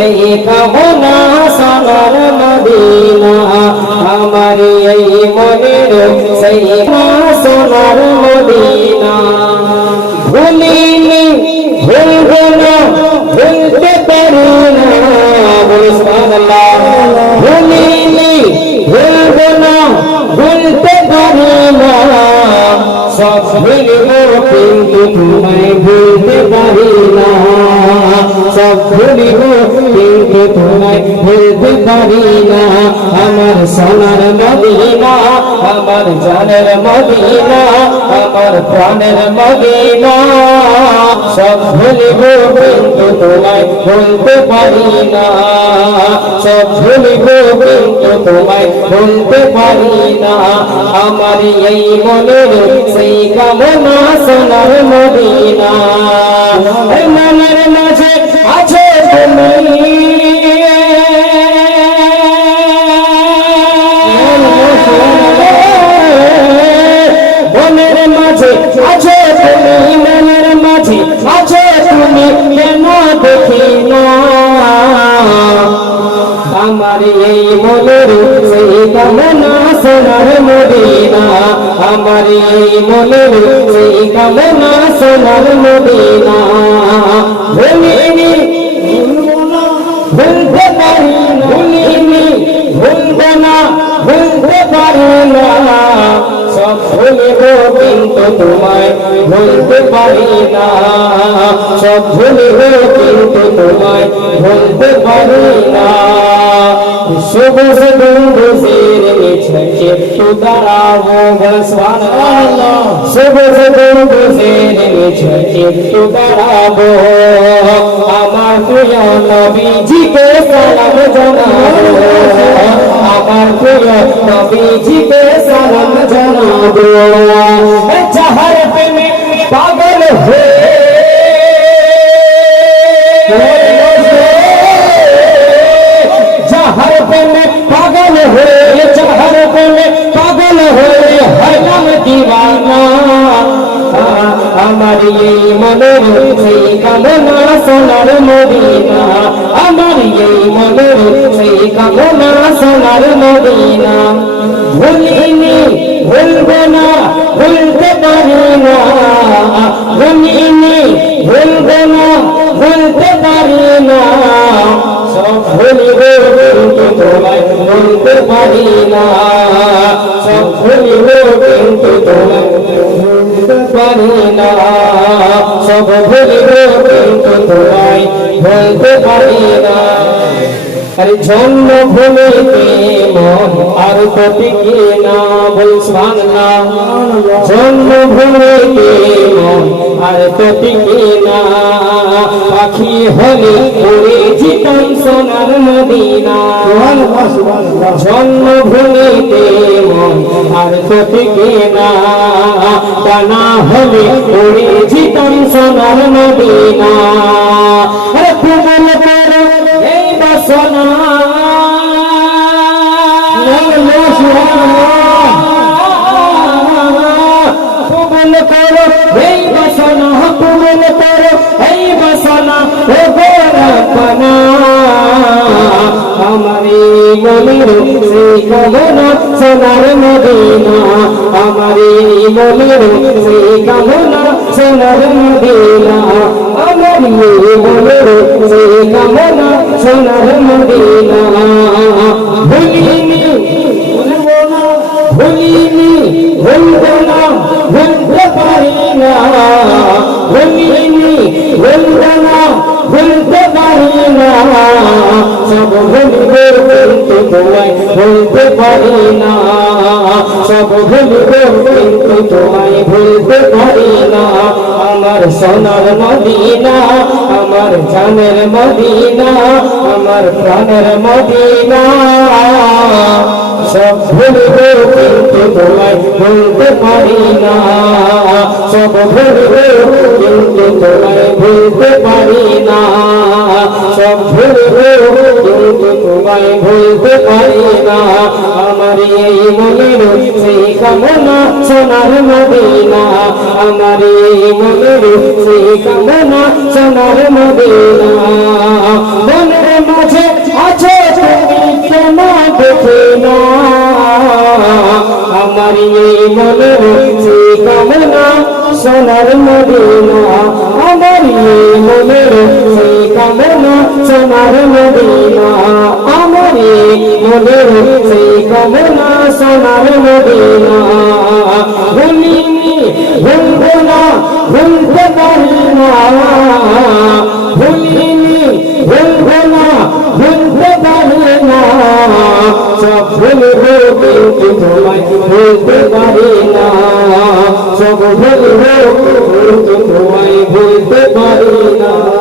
সেই কামনা সোনার মদিনা আমার এই মনের সেই সোনার মদিনা ভুলিনি ভুলব না ভুলতে পারি না বলে সুবহানাল্লাহ ভুলিনি ভুলব না ভুলতে পারি না সব ভুলব কিন্তু তোমায় ভুলতে পারি না সব ভুলব কিন্তু তোমায় ভুলতে পারি না আমার সোনার মদিনা আমার জানের মদিনা আমার প্রাণের মদিনা সব ভুলব কিন্তু তোমায় ভুলতে পারি না সব ভুলব কিন্তু তোমায় ভুলতে পারি না আমার এই মনের সেই কামনা সোনার মদিনা মনের মাঝে আছে তুমি মনের মাঝে আছে তুমি মনের মাঝে আছে তুমি কেন দেখি না আমার এই মনের সেই কামনা সোনার মদিনা আমার এই মনের সেই কামনা সোনার মদিনা ভুলিনি ভুলতে পারি না ভুলিনি ভুলব না ভুলতে পারি না সব ভুলব কিন্তু তোমায় ভুলতে পারি না সব ভুলব কিন্তু তোমায় ভুলতে পারি না সবুজ গম্বুজের নিচে একটু দাঁড়াবো সুবহানাল্লাহ সবুজ গম্বুজের নিচে একটু দাঁড়াবো আমার প্রিয় নবীজিকে সালাম জানাবো আমার প্রিয় নবীজিকে সালাম জানাবো যাহার প্রেমে পাগল হয়ে যাহার প্রেমে পাগল হয়ে যাহার প্রেমে পাগল হয়ে হলাম দিওয়ানা আমার এই মনের সেই কামনা সোনার মদিনা আমার এই মনের সেই কামনা সোনার মদিনা ভুলিনি ভুলব না ভুলতে পারি না ভুলিনি ভুলব না ভুলতে পারি না সব ভুলব কিন্তু তোমায় ভুলতে পারি না সব ভুলব কিন্তু তোমায় ভুলতে পারি না সব ভুলব কিন্তু তোমায় ভুলতে পারি না আরে জন্মভূমিতে মন আর তো টিকে না বল সুবহানাল্লাহ জন্মভূমিতে মন আর তো টিকে না পাখি হলে উড়ে যেতাম সোনার মদিনা জন্মভূমিতে মন আর তো টিকে না ডানা হলে উড়ে যেতাম সোনার মদিনা আরে কবুল করো এই বাসনা কবুল করো এই বাসনা কবুল করো এই বাসনা ও গোরাপনা আমার এই মনের সেই কামনা সোনার মদিনা আমার এই মনের সেই কামনা সোনার মদিনা আমার এই মনের সেই কামনা সোনার মদিনা ভুলিনি ভুলব না ভুলিনি ভুলব না ভুলতে পারি না ভুলিনি ভুলব না ভুলতে পারি না সব ভুলব কিন্তু তোমায় ভুলতে পারি না সব ভুলব কিন্তু তোমায় ভুলতে পারি না আমার সোনার মদিনা আমার জানের মদিনা আমার প্রাণের মদিনা সব ভুলব কিন্তু তোমায় ভুলতে পারি না সব ভুলব কিন্তু তোমায় ভুলতে পারি না সব ভুলব কিন্তু তোমায় ভুলতে পারি না আমার এই মনের সেই কামনা সোনার মদিনা আমার এই মনের সেই কামনা সোনার মদিনা মনের সোনার মদিনা আমার এই মনের সেই কামনা সোনার মদিনা আমার এই মনের সেই কামনা সোনার মদিনা ভুলিনি ভুলবো না ভুলতে পারি না ভুলিনি ভুলবো না ভুলতে পারি না সব ভুলবো কিন্তু তোমায় ভুলতে পারি না সব ভুলবো কিন্তু তোমায় ভুলতে পারি না